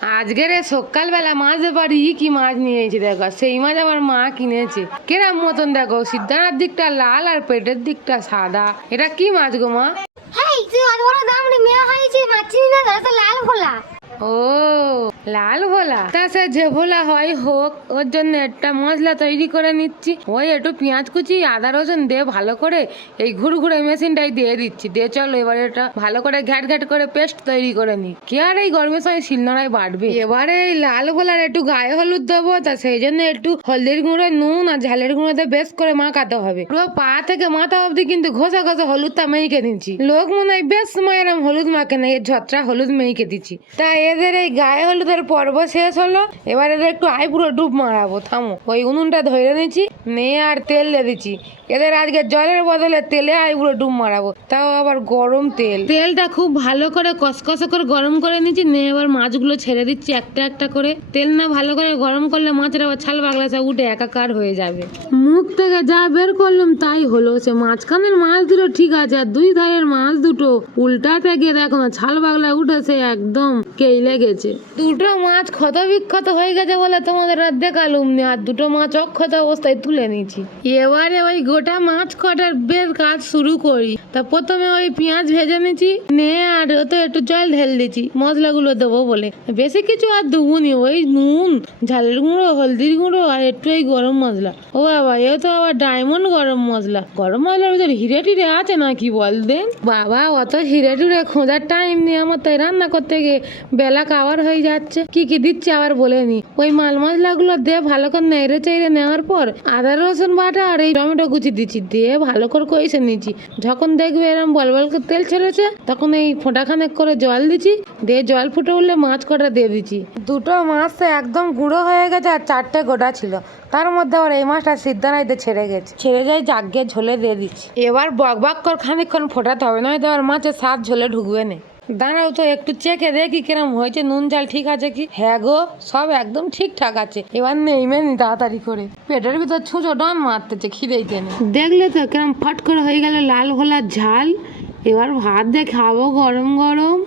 আজকে রে সকালবেলা মাছ বাড়ি কি মাছ নিয়েছি দেখো, সেই মাছ আমার মা কিনেছে। কেরাম মতন দেখো, সিদ্ধানার দিকটা লাল আর পেটের দিকটা সাদা। এটা কি মাছ গো মা? ও লাল ভোলা, তা সে যে ভোলা হয় হোক, ওর জন্য একটা মশলা তৈরি করে নিচ্ছি। ওই একটু পেঁয়াজ কুচি আদা রসুন দিয়ে ভালো করে এই ঘুরঘুরে মেশিনটাই দিয়ে দিচ্ছি। দিয়ে চলো এবারে এটা ভালো করে ঘ্যাট ঘ্যাট করে পেস্ট তৈরি করে নি। কি আর এই গরমের সময় শিলনোড়ায় বাটবে। এবারে এই লাল ভোলার একটু গায়ে হলুদ দেবো, তা সেই জন্য একটু হলদির গুঁড়ো, নুন আর ঝালের গুঁড়োতে বেশ করে মাখাতে হবে। পুরো পা থেকে মাথা অবধি কিন্তু ঘষে ঘষে হলুদটা মেখে দিচ্ছি। লোক মনে হয় বেশ সময় এরম হলুদ মাখে না, এর ঝত্রা হলুদ মেখে দিচ্ছি। তা এদের এই গায়ে হলুদের পর্ব শেষ হলো। এবার এদের একটু আইবুড়ো ডুব মারাবো। থামো, ওই উনুনটা ধরে নিচ্ছি, নিয়ে আর তেল দিয়ে দিচ্ছি। এদের আজকে জলের বদলে তেলে আইবুড়ো ডুব মারাবো, তাও আবার গরম তেল। তেলটা খুব ভালো করে কসকসে করে গরম করে নিচ্ছি। নিয়ে এবার মাছগুলো ছেড়ে দিচ্ছি একটা একটা করে। তেল না ভালো করে গরম করলে মাছের আবার ছাল বাগলা সব উঠে একাকার হয়ে যাবে। মুখ থেকে যা বের করলাম তাই হলো। সে মাঝখানের মাছ দুটো ঠিক আছে, আর দুই ধারের মাছ দুটো উল্টাতে গিয়ে দেখো না ছাল বাগলা উঠেছে, একদম কেইলে গেছে। দুটো মাছ ক্ষত বিক্ষত হয়ে গেছে বলে তোমাদের আর দেখালুম নি, আর দুটো মাছ অক্ষত অবস্থায় তুলে নিয়েছি। এবারে ওই গোটা মাছ কটার বের কাজ শুরু করি। তা প্রথমে ওই পেঁয়াজ ভেজে নিচ্ছি, নিয়ে আর তো একটু জল ঢেলে দিচ্ছি মশলাগুলো দেবো বলে। বেশি কিছু আর দেবো নি, ওই নুন, ঝালের গুঁড়ো, হলদির গুঁড়ো আর একটু এই গরম মশলা। ও বাবা, এ তো আবার ডায়মন্ড গরম মশলা। গরম মশলার ভিতরে হিরে টিরে আছে নাকি বল দেন বাবা? অত হিরে টিরে খোঁজার টাইম নেই আমার, তাই রান্না করতে গিয়ে বেলা কাবার হয়ে যাচ্ছে। কি কি দিচ্ছে আবার বলে নি। ওই মাল মশলা গুলো দিয়ে ভালো করে নেড়ে চেড়ে নেওয়ার পর আদা রসুন বাটা আর এই টমেটো কুচি দিচ্ছি, দিয়ে ভালো করে কষে নিচ্ছি। যখন দেখবে এরকম বল বল করে তেল ছেড়েছে, তখন এই ফোঁটা খানেক করে জল দিচ্ছি। দিয়ে জল ফুটে উঠলে মাছ কটা দিয়ে দিচ্ছি। দুটো মাছ তো একদম গুঁড়ো হয়ে গেছে, আর চারটে গোটা ছিল। তার মধ্যে আবার এই মাছটা সিদ্ধানাইতে ছেড়ে গেছে, ছেড়ে যায় জাগে ঝোলে দিয়ে দিচ্ছি। এবার বক বক করে খানিকক্ষণ ফোটাতে হবে, নয়তো আর মাছের স্বাদ ঝোলে ঢুকবে না। দাঁড়াও তো একটু চেখে দেখি কিরম হয়েছে, নুন ঝাল ঠিক আছে কি। হ্যাঁ গো, সব একদম ঠিকঠাক আছে। এবার নেমে নি তাড়াতাড়ি করে, পেটের ভিতর ছুঁচো ডান মারতেছে খিদেইতে নেই। দেখলে তো কিরম ফট করে হয়ে গেল লাল ভোলার ঝাল। এবার ভাত দিয়ে খাবো গরম গরম।